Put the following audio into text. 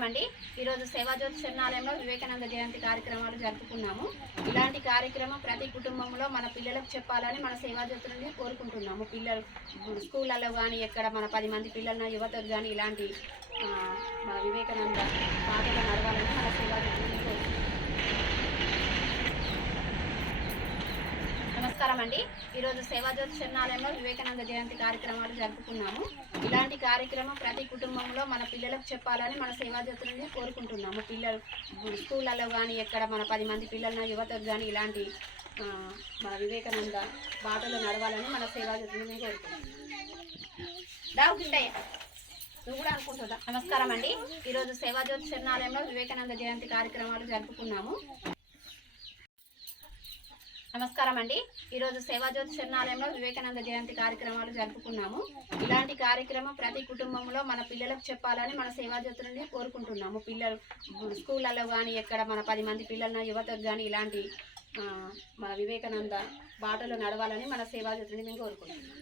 నమస్కారం అండి. ఈరోజు సేవాజ్యోతి శరణాలయంలో వివేకానంద జయంతి కార్యక్రమాలు జరుపుకున్నాము. ఇలాంటి కార్యక్రమం ప్రతి కుటుంబంలో మన పిల్లలకు చెప్పాలని మన సేవాజ్యోతి నుండి కోరుకుంటున్నాము. పిల్లలు స్కూళ్ళల్లో కానీ ఎక్కడ మన 10 మంది పిల్లల యువతకు కానీ ఇలాంటి మన వివేకానంద బాటలో నడవాలని మన సేవాజ్యోతి నుండి కోరుకుంటున్నాము. నమస్కారం అండి. ఈరోజు సేవాజ్యోతి శరణాలయంలో వివేకానంద జయంతి కార్యక్రమాలు జరుపుకున్నాము. ఇలాంటి కార్యక్రమం ప్రతి కుటుంబంలో మన పిల్లలకు చెప్పాలని మన సేవాజ్యోతి నుండి కోరుకుంటున్నాము. పిల్లలు స్కూళ్ళల్లో కానీ ఎక్కడ మన 10 మంది పిల్లల యువతకు కానీ ఇలాంటి మన వివేకానంద బాటలో నడవాలని మన సేవాజ్యోతి నుండి కోరుకుంటున్నాము. నువ్వు కూడా అనుకుంటుందా? నమస్కారం అండి. ఈరోజు సేవాజ్యోతి శరణాలయంలో వివేకానంద జయంతి కార్యక్రమాలు జరుపుకున్నాము. నమస్కారం అండి. ఈరోజు సేవాజ్యోతి శరణాలయంలో వివేకానంద జయంతి కార్యక్రమాలు జరుపుకున్నాము. ఇలాంటి కార్యక్రమం ప్రతి కుటుంబంలో మన పిల్లలకు చెప్పాలని మన సేవాజ్యోతి నుండి కోరుకుంటున్నాము. పిల్లలు స్కూళ్ళల్లో కానీ ఎక్కడ మన 10 మంది పిల్లల యువతకు కానీ ఇలాంటి మన వివేకానంద బాటలో నడవాలని మన సేవాజ్యోతి నుండి మేము కోరుకుంటున్నాము.